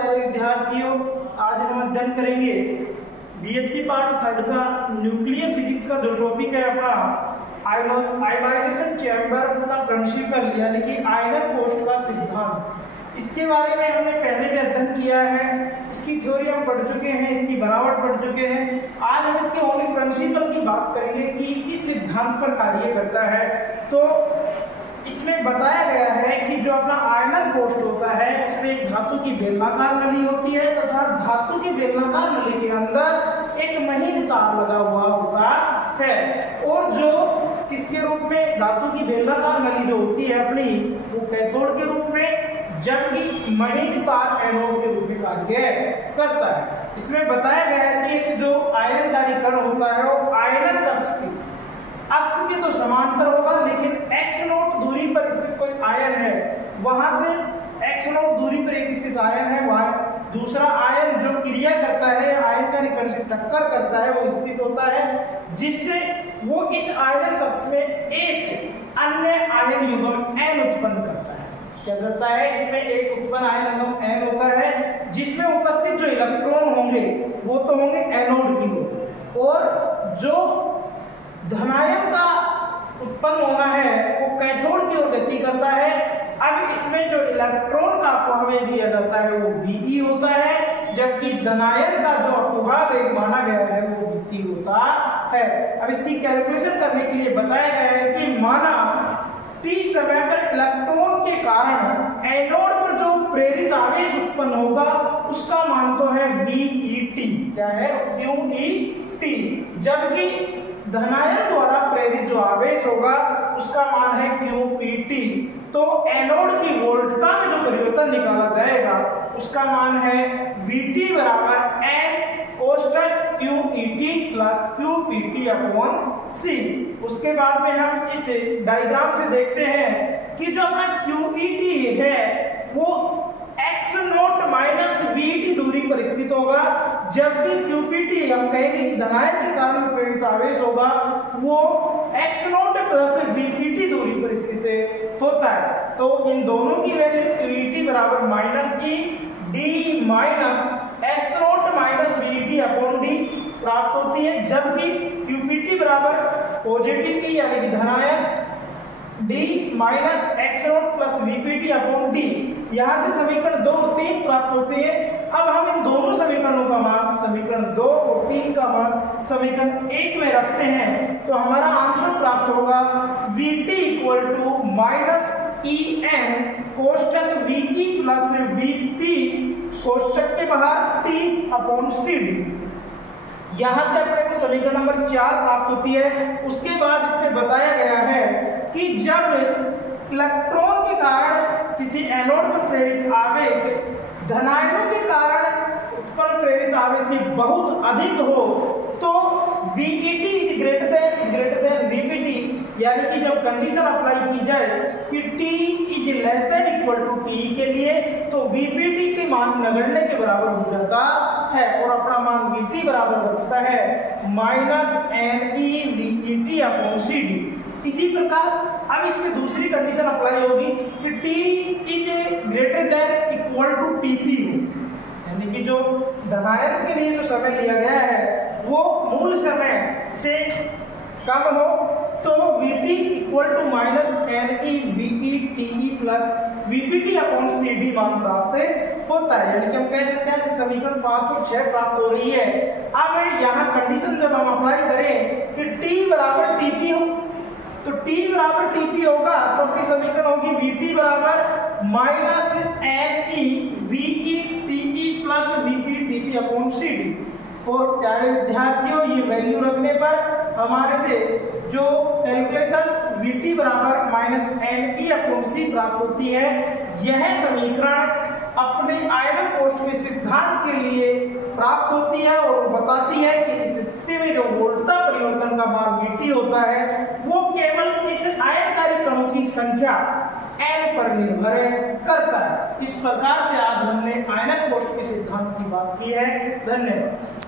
प्यारे विद्यार्थियों, आज हम अध्ययन करेंगे बीएससी पार्ट 3 का न्यूक्लियर फिजिक्स का जो टॉपिक है अपना आयनाइजेशन चैम्बर का प्रिंसिपल यानी कि आयनन पोस्ट का सिद्धांत। इसके बारे में हमने पहले भी अध्ययन किया है, इसकी थ्योरी हम पढ़ चुके हैं, इसकी बनावट पढ़ चुके हैं। आज हम इसके ओनली प्रिंसिपल की बात करेंगे कि किस सिद्धांत पर कार्य करता है। तो इसमें बताया गया है कि जो अपना आयनन पोस्ट होता है उसमें एक धातु की बेलनाकार नली होती है तथा धातु की बेलनाकार नली के अंदर एक महीन तार लगा हुआ होता है, और जो किसके रूप में, धातु की बेलनाकार नली जो होती है अपनी वो कैथोड के रूप में, जबकि महीन तार एनोड के रूप में कार्य करता है। इसमें बताया गया है कि एक जो आयनकारी कण होता है वो आयनन अक्ष के तो समांतर होगा, लेकिन x नॉट दूरी पर स्थित कोई आयन है, वहां से x नॉट दूरी पर एक स्थित आयन है, वहां दूसरा आयन जो क्रिया करता है आयनकारी कण से टक्कर करता है वो स्थित होता है, जिससे वो इस आयनन कक्ष में एक अन्य आयन युग्म n उत्पन्न करता है। क्या करता है? इसमें एक उत्पन्न आयन युग्म n होता है, जिसमें उपस्थित जो इलेक्ट्रॉन होंगे वो तो होंगे एनोड की ओर, और जो धनायन का उत्पन्न होना है वो कैथोड की ओर गति करता है। अब इसमें जो इलेक्ट्रॉन का अपवाह दिया जाता है वो Be होता है, जबकि धनायन का जो अपवाह वेग माना गया है वो Vt होता है। अब इसकी कैलकुलेशन करने के लिए बताया गया है कि माना t समय पर इलेक्ट्रॉन के कारण एनोड पर जो प्रेरित आवेश उत्पन्न होगा उसका मान तो है VET, क्या है? QET, जबकि धनायन द्वारा प्रेरित जो आवेश होगा उसका मान है QPT। तो एनोड की वोल्टता में जो परिवर्तन निकाला जाएगा उसका मान है Vt बराबर N कोष्ठक QET plus QPT upon C। उसके बाद में हम इस डायग्राम से देखते हैं कि जो अपना QET है वो x नॉट माइनस VT दूरी पर स्थित होगा, जबकि QPT हम कहेंगे कि धनायन के कारण प्रेरित आवेश होगा वो x नॉट प्लस VPT दूरी पर स्थित होता है। तो इन दोनों की वैल्यू QET बराबर minus E D minus x not minus VT upon D प्राप्त होती है, जबकि QPT बराबर पॉजिटिव E यानी कि धनायन D minus x not plus VPT upon D। यहाँ से समीकरण 2 और 3 प्राप्त होते हैं। अब हम इन दोनों समीकरणों का मान, समीकरण 2 और 3 का मान समीकरण 1 में रखते हैं तो हमारा आंसर प्राप्त होगा Vt equal to minus En कोष्ठक Ve प्लस Vp कोष्ठक के बाहर T अपॉन CD। यहां से अपने को समीकरण नंबर 4 प्राप्त होती है। उसके बाद इसमें बताया गया है कि जब इलेक्ट्रॉन के कारण किसी एनोड पर प्रेरित आवेश धनायनों के कारण उत्पन्न प्रेरित आवेश से बहुत अधिक हो तो VET is greater then VPT, यानी कि जब कंडीशन अप्लाई की जाए कि T is less than equal to T के लिए तो VPT के मान नगण्य के बराबर हो जाता है और अपना मान VT बराबर बचता है माइनस NeVET अपॉन CD। इसी प्रकार अब इसमें दूसरी कंडीशन अप्लाई होगी कि T is greater than equal to TP हो, यानी कि जो धनायन के लिए जो समय लिया गया है वो मूल समय से कम हो तो Vt equal to minus NeVETE plus VPT upon CD मान प्राप्त होता है। यानी कि हम कह सकते हैं समीकरण 5 और 6 प्राप्त हो रही है। अब यहाँ कंडीशन जब हम अप्लाई करें कि T बराबर TP हो तो T बराबर TP होगा तो अपनी समीकरण होगी Vt बराबर minus NeVETE plus VPTP upon CD। और प्यारे विद्यार्थियों, ये वैल्यू रखने पर हमारे से जो कैलकुलेशन Vt बराबर माइनस Ne अपॉन C प्राप्त होती है, यह समीकरण अपने आयनन पोस्ट के सिद्धांत के लिए प्राप्त होती है और बताती है कि इस स्थिति में जो वोल्टता परिवर्तन का मान Vt होता है वो केवल इस आयनकारी कणों की संख्या n पर निर्भर करता है। इस प्रकार से आज हमने आयनन पोस्ट के सिद्धांत की बात की है। धन्यवाद।